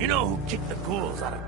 You know who kicked the ghouls out of...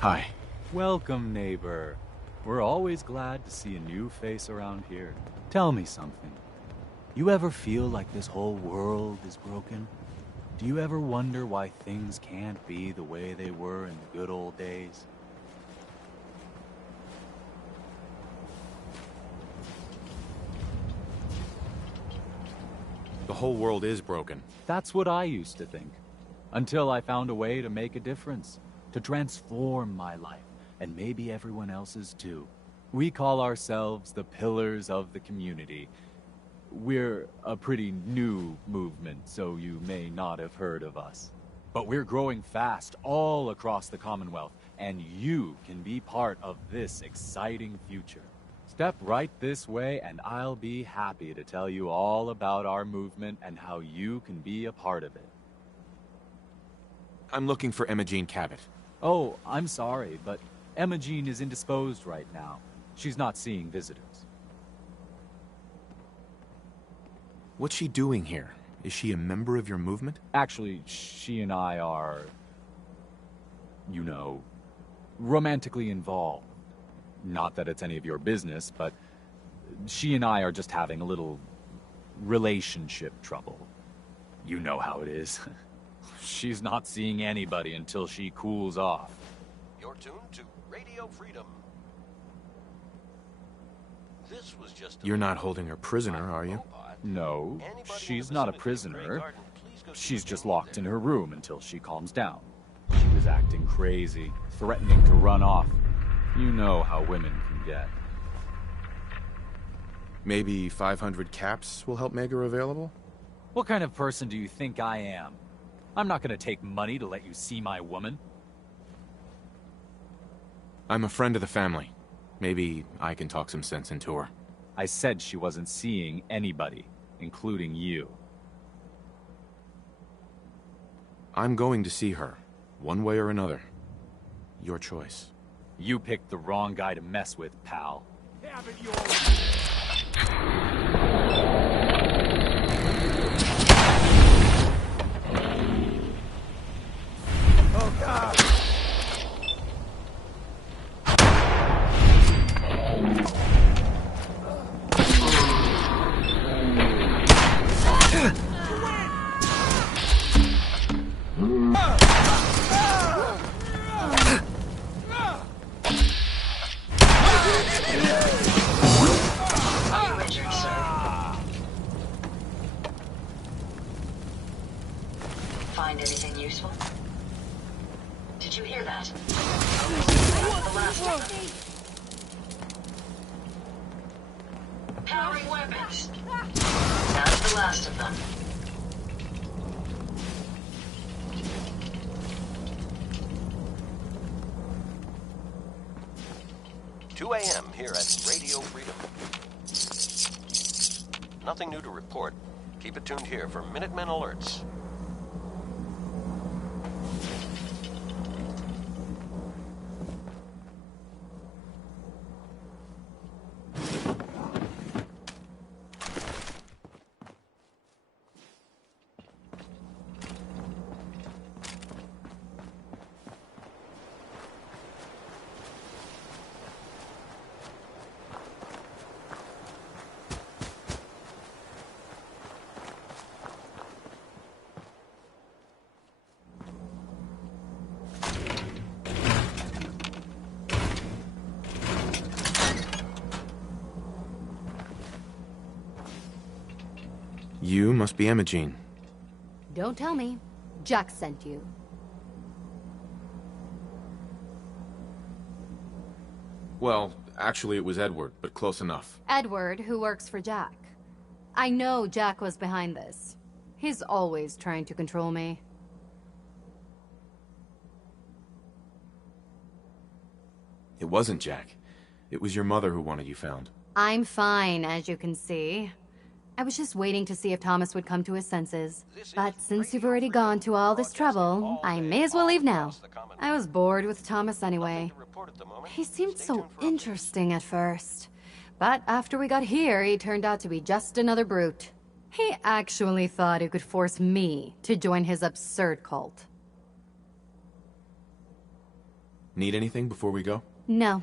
Hi. Welcome, neighbor. We're always glad to see a new face around here. Tell me something. You ever feel like this whole world is broken? Do you ever wonder why things can't be the way they were in the good old days? The whole world is broken. That's what I used to think. Until I found a way to make a difference. To transform my life, and maybe everyone else's too. We call ourselves the Pillars of the Community. We're a pretty new movement, so you may not have heard of us. But we're growing fast all across the Commonwealth, and you can be part of this exciting future. Step right this way, and I'll be happy to tell you all about our movement and how you can be a part of it. I'm looking for Emma Jean Cabot. Oh, I'm sorry, but Emma Jean is indisposed right now. She's not seeing visitors. What's she doing here? Is she a member of your movement? Actually, she and I are, you know, romantically involved. Not that it's any of your business, but she and I are just having a little relationship trouble. You know how it is. She's not seeing anybody until she cools off. You're tuned to Radio Freedom. This was just You're not holding her prisoner, are you? No, she's not a prisoner. She's just locked in her room until she calms down. She was acting crazy, threatening to run off. You know how women can get. Maybe 500 caps will help make her available? What kind of person do you think I am? I'm not gonna take money to let you see my woman. I'm a friend of the family. Maybe I can talk some sense into her. I said she wasn't seeing anybody, including you. I'm going to see her, one way or another. Your choice. You picked the wrong guy to mess with, pal. Oh, God! Richard, sir. Find anything useful? Did you hear that? That's the last of them. Powering weapons. That's the last of them. Two a.m. here at Radio Freedom. Nothing new to report. Keep it tuned here for Minutemen alerts. You must be Imogene. Don't tell me. Jack sent you. Well, actually it was Edward, but close enough. Edward, who works for Jack. I know Jack was behind this. He's always trying to control me. It wasn't Jack. It was your mother who wanted you found. I'm fine, as you can see. I was just waiting to see if Thomas would come to his senses. But since you've already gone to all this trouble, I may as well leave now. I was bored with Thomas anyway. He seemed so interesting at first. But after we got here, he turned out to be just another brute. He actually thought he could force me to join his absurd cult. Need anything before we go? No.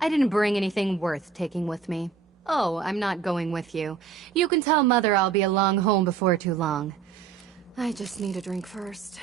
I didn't bring anything worth taking with me. Oh, I'm not going with you. You can tell Mother I'll be along home before too long. I just need a drink first.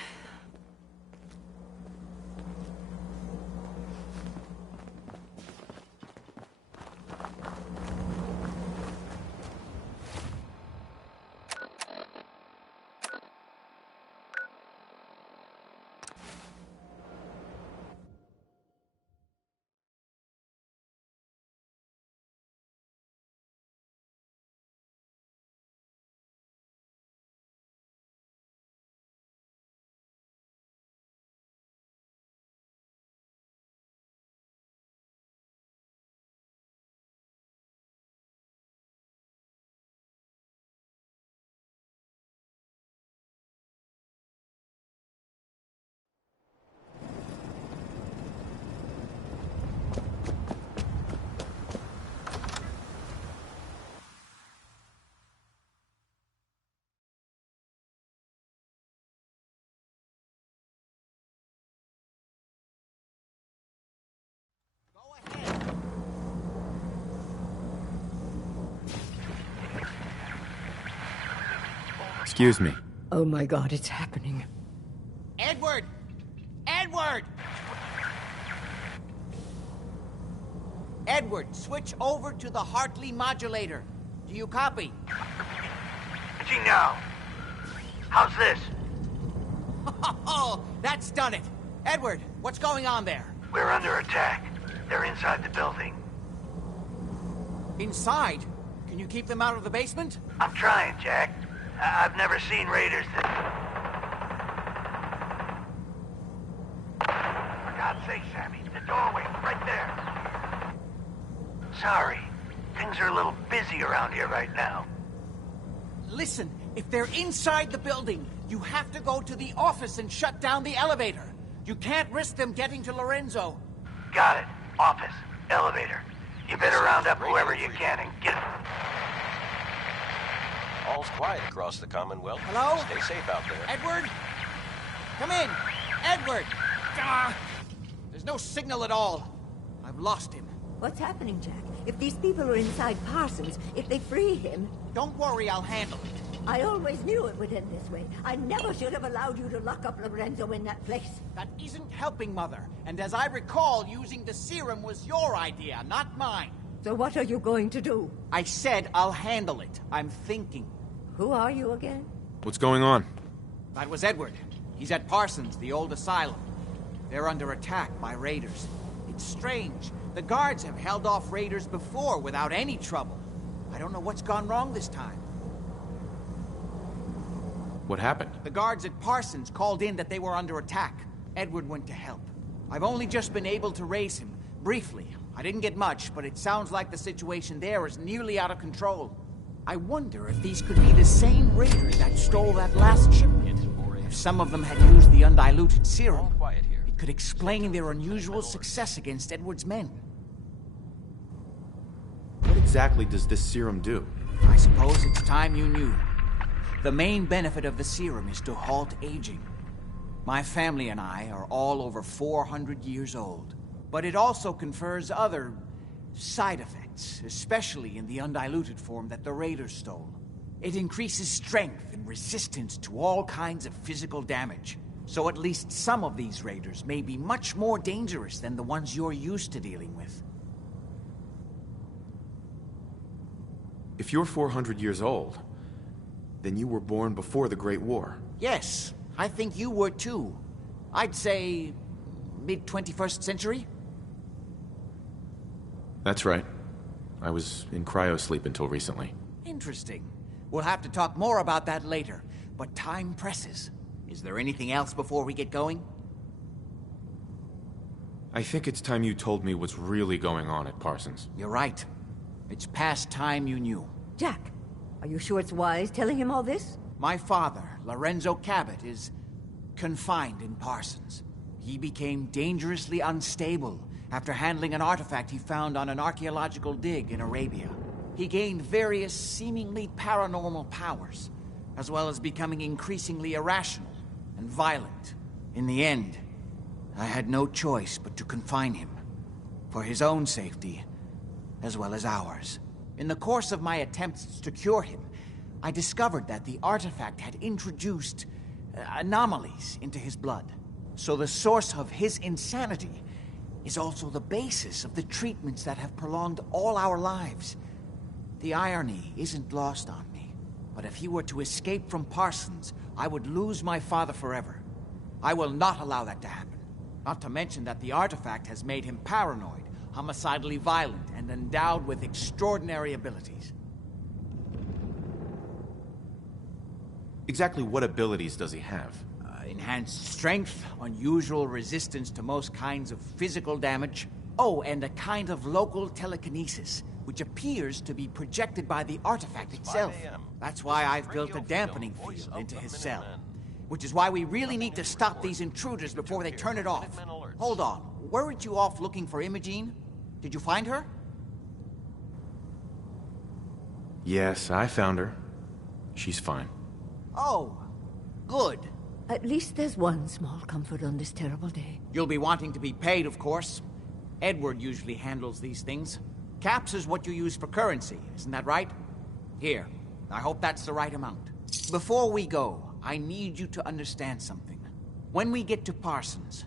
Excuse me. Oh my god, it's happening. Edward! Edward! Edward, switch over to the Hartley modulator. Do you copy? Switching now. How's this? Oh, that's done it. Edward, what's going on there? We're under attack. They're inside the building. Inside? Can you keep them out of the basement? I'm trying, Jack. I've never seen raiders that... For God's sake, Sammy, the doorway, right there. Sorry. Things are a little busy around here right now. Listen, if they're inside the building, you have to go to the office and shut down the elevator. You can't risk them getting to Lorenzo. Got it. Office. Elevator. You better round up whoever you can and get... All's quiet across the Commonwealth. Hello? Stay safe out there. Edward? Come in! Edward! Ah, there's no signal at all. I've lost him. What's happening, Jack? If these people are inside Parsons, if they free him... Don't worry, I'll handle it. I always knew it would end this way. I never should have allowed you to lock up Lorenzo in that place. That isn't helping, Mother. And as I recall, using the serum was your idea, not mine. So what are you going to do? I said I'll handle it. I'm thinking. Who are you again? What's going on? That was Edward. He's at Parsons, the old asylum. They're under attack by raiders. It's strange. The guards have held off raiders before without any trouble. I don't know what's gone wrong this time. What happened? The guards at Parsons called in that they were under attack. Edward went to help. I've only just been able to raise him, briefly. I didn't get much, but it sounds like the situation there is nearly out of control. I wonder if these could be the same raiders that stole that last shipment. If some of them had used the undiluted serum, it could explain their unusual success against Edward's men. What exactly does this serum do? I suppose it's time you knew. The main benefit of the serum is to halt aging. My family and I are all over 400 years old. But it also confers other side effects, especially in the undiluted form that the raiders stole. It increases strength and resistance to all kinds of physical damage. So at least some of these raiders may be much more dangerous than the ones you're used to dealing with. If you're 400 years old, Then you were born before the Great War. Yes, I think you were too. I'd say mid-21st century? That's right. I was in cryosleep until recently. Interesting. We'll have to talk more about that later, but time presses. Is there anything else before we get going? I think it's time you told me what's really going on at Parsons. You're right. It's past time you knew. Jack, are you sure it's wise telling him all this? My father, Lorenzo Cabot, is confined in Parsons. He became dangerously unstable after handling an artifact he found on an archaeological dig in Arabia. He gained various seemingly paranormal powers, as well as becoming increasingly irrational and violent. In the end, I had no choice but to confine him, for his own safety, as well as ours. In the course of my attempts to cure him, I discovered that the artifact had introduced anomalies into his blood. So the source of his insanity is also the basis of the treatments that have prolonged all our lives. The irony isn't lost on me, but if he were to escape from Parsons, I would lose my father forever. I will not allow that to happen. Not to mention that the artifact has made him paranoid, homicidally violent, and endowed with extraordinary abilities. Exactly what abilities does he have? Enhanced strength, unusual resistance to most kinds of physical damage. Oh, and a kind of local telekinesis, which appears to be projected by the artifact itself. That's why I've built a dampening field into his cell. Which is why we really need to stop these intruders before they turn it off. Hold on, weren't you off looking for Imogene? Did you find her? Yes, I found her. She's fine. Oh, good. At least there's one small comfort on this terrible day. You'll be wanting to be paid, of course. Edward usually handles these things. Caps is what you use for currency, isn't that right? Here, I hope that's the right amount. Before we go, I need you to understand something. When we get to Parsons,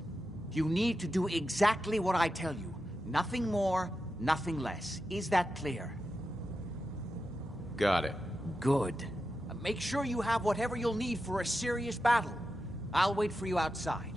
you need to do exactly what I tell you. Nothing more, nothing less. Is that clear? Got it. Good. Make sure you have whatever you'll need for a serious battle. I'll wait for you outside.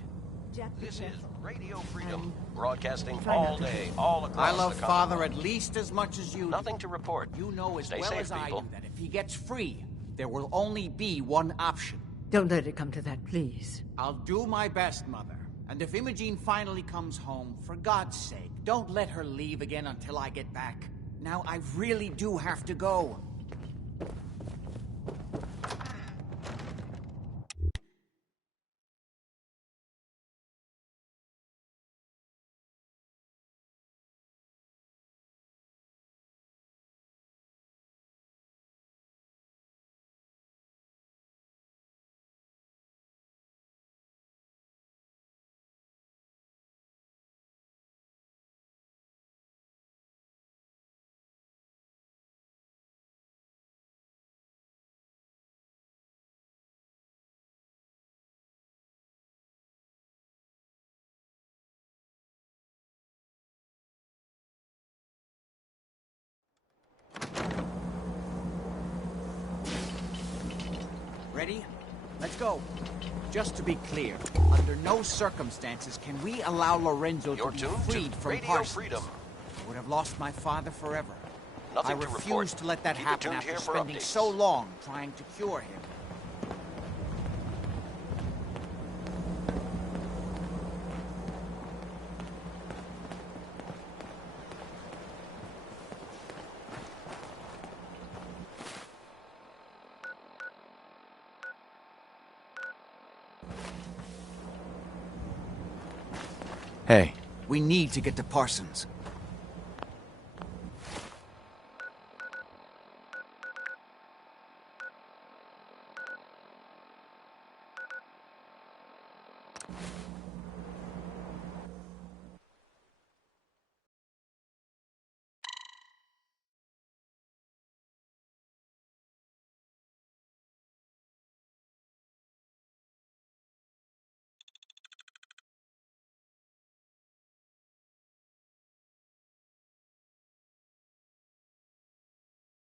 Jack, This is Radio Freedom, broadcasting all day, all across I love the Father Commonwealth. at least as much as you do. Nothing to report. You know as Stay well safe, as I people. do that if he gets free, there will only be one option. Don't let it come to that, please. I'll do my best, Mother. And if Imogene finally comes home, for God's sake, don't let her leave again until I get back. Now, I really do have to go. Ready? Let's go. Just to be clear, under no circumstances can we allow Lorenzo You're to be tuned freed to from Radio Parsons. Freedom. I would have lost my father forever. Nothing I to refuse report. to let that Keep it happen tuned after here for spending updates. so long trying to cure him. Hey, We need to get to Parsons.